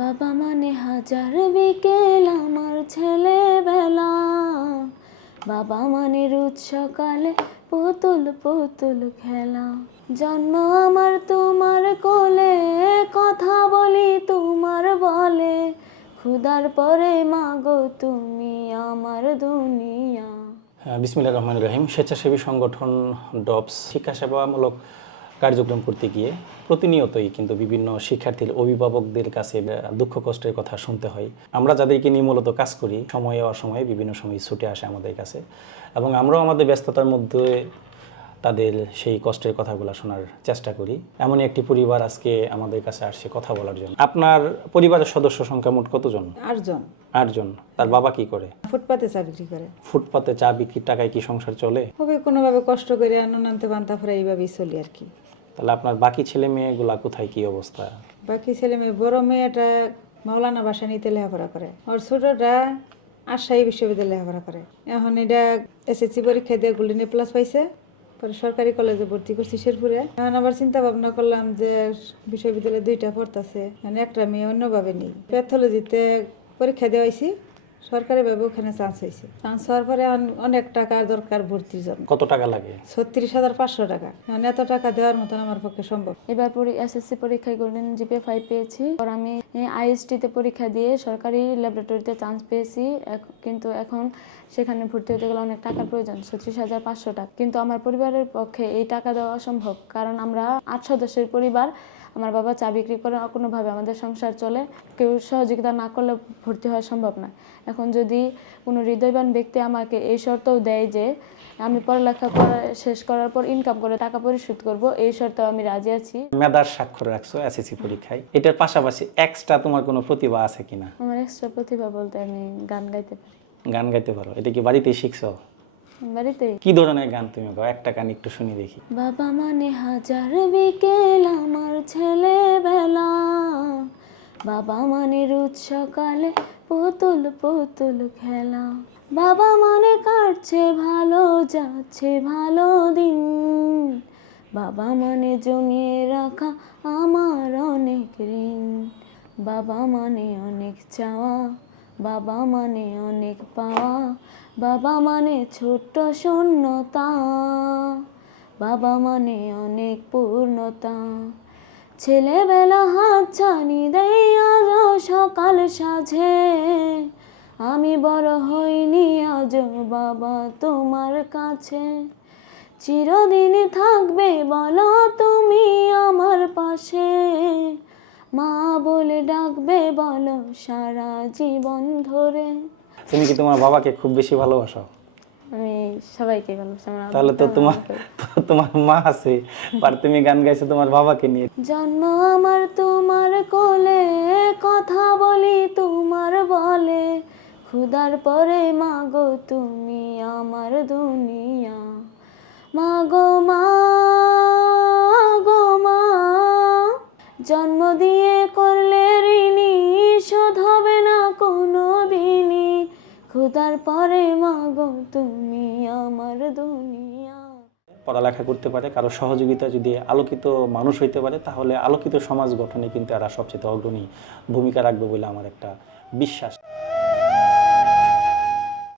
বাবা মানে হাজার বিকেল আমার ছেলেবেলা, বাবা মানে রোজ সকালে পুতুল পুতুল খেলা। জন্ম আমার তোমার কোলে, কথা বলি তোমার বলে, ক্ষুধার পরে মাগো তুমি আমার দুনিয়া। বিসমিল্লাহির রহমানির রহিম। স্বেচ্ছাসেবী সংগঠন ডবস শিক্ষা সেবামূলক কার্যক্রম করতে গিয়ে প্রতিনিয়তই কিন্তু বিভিন্ন শিক্ষার্থীর অভিভাবকদের কাছে দুঃখ কষ্টের কথা শুনতে হয়। আমরা যাদেরকে নিয়ে মূলত কাজ করি, সময়ে অসময়ে বিভিন্ন সময় ছুটে আসে আমাদের কাছে, এবং আমরাও আমাদের ব্যস্ততার মধ্যে তাদের সেই কষ্টের কথাগুলো শোনার চেষ্টা করি। এমনই একটি পরিবার আজকে আমাদের কাছে আসছে কথা বলার জন্য। আপনার পরিবারের সদস্য সংখ্যা মোট কতজন? 8 জন। 8 জন। তার বাবা কি করে? ফুটপাতে চা বিক্রি করে। ফুটপাতে চা বিক্রির টাকায় কি সংসার চলে? হবে কোনোভাবে কষ্ট করে আনতে বান্তা ফেরা এইভাবেই চলি আর কি। তাহলে আপনার বাকি ছেলে মেয়েগুলা কোথায়, কি অবস্থা? বাকি ছেলে মেয়ে, বড় মেয়েটা মাওলানা ভাসানীতে লেখাপড়া করে, আর ছোটটা রাজশাহী বিশ্ববিদ্যালয়ে লেখাপড়া করে। এখন এটা এসএসসি পরীক্ষা দিয়ে গোল্ডেন এ প্লাস পাইছে, পরে সরকারি কলেজে ভর্তি করছি শেরপুরে। এখন আবার চিন্তা ভাবনা করলাম যে বিশ্ববিদ্যালয়ে 2টা পড়তেছে, মানে একটা মেয়ে অন্যভাবে নেই। প্যাথোলজিতে পরীক্ষা দেওয়া হয়েছি, সরকারিভাবে ওখানে চান্স হয়েছে। চান্স হওয়ার পরে অনেক টাকার দরকার ভর্তির জন্য। কত টাকা লাগে? 36,500 টাকা। মানে এত টাকা দেওয়ার মতন আমার পক্ষে সম্ভব। এবার এসএসসি পরীক্ষায় গোল্ডেন জিপিএ 5 পেয়েছি। আর আমি আইএসটিতে পরীক্ষা দিয়ে সরকারি ল্যাবরেটরিতে চান্স পেয়েছি, কিন্তু এখন সেখানে ভর্তি হতে গেলে অনেক টাকার প্রয়োজন, 36,500 টাকা। কিন্তু আমার পরিবারের পক্ষে এই টাকা দেওয়া অসম্ভব, কারণ আমরা 8 সদস্যের পরিবার। আমার বাবা চা বিক্রি করে, কোনোভাবে আমাদের সংসার চলে, কেউ সহযোগিতা না করলে ভর্তি হওয়া সম্ভব না। এখন যদি কোনো হৃদয়বান ব্যক্তি আমাকে এই শর্তও দেয় যে আমি পড়ালেখা শেষ করার পর ইনকাম করে টাকা পরিশোধ করব, এই শর্তেও আমি রাজি আছি। মেধার স্বাক্ষর রাখছো এসএসসি পরীক্ষায়, এটার পাশাপাশি এক্সট্রা তোমার কোনো প্রতিভা আছে কিনা? আমার এক্সট্রা প্রতিভা বলতে আমি গান গাইতে পারি। গান গাইতে পারো? এটা কি বাড়িতেই শিখছো? বাড়িতে। কি ধরনের গান তুমি গাও? একটা গান একটু শুনি দেখি। বাবা মানে হাজার বিকেল আমার ছেলেবেলা, বাবা মানে রোজ সকালে পুতুল পুতুল খেলা। বাবা মানে কাটছে ভালো, যাচ্ছে ভালো দিন, বাবা মানে জমিয়ে রাখা আমার অনেক ঋণ। বাবা মানে অনেক চাওয়া, বাবা মানে অনেক পাওয়া, বাবা মানে ছোট্ট শূন্যতা, বাবা মানে অনেক পূর্ণতা। ছেলেবেলা হাতছানি দেয় আজও সকাল সাজে, আমি বড় হইনি আজও বাবা তোমার কাছে। চিরদিনই থাকবে বলো তুমি আমার পাশে, মা বলে ডাকবে বলো সারা জীবন ধরে। তুমি কি তোমার বাবাকে খুব বেশি ভালোবাসো? আমি সবাইকে ভালোবাসি। তাহলে তো তোমার মা আছে, আর তুমি গান গাইছো তোমার বাবাকে নিয়ে। জন্ম আমার তোমার কোলে, কথা বলি তোমার বলে, ক্ষুধার পরে মাগো তুমি আমার দুনিয়া। মাগো মা গো মা, জন্ম দিয়ে করলে ঋণী, শোধ হবে না কোনো দিনই, ক্ষুধার পরে মাগো তুমি আমার দুনিয়া। পড়ালেখা করতে পারে, কারো সহযোগিতা যদি আলোকিত মানুষ হইতে পারে, তাহলে আলোকিত সমাজ গঠনে কিন্তু এরা সবচেয়ে অগ্রণী ভূমিকা রাখবে বলে আমার একটা বিশ্বাস।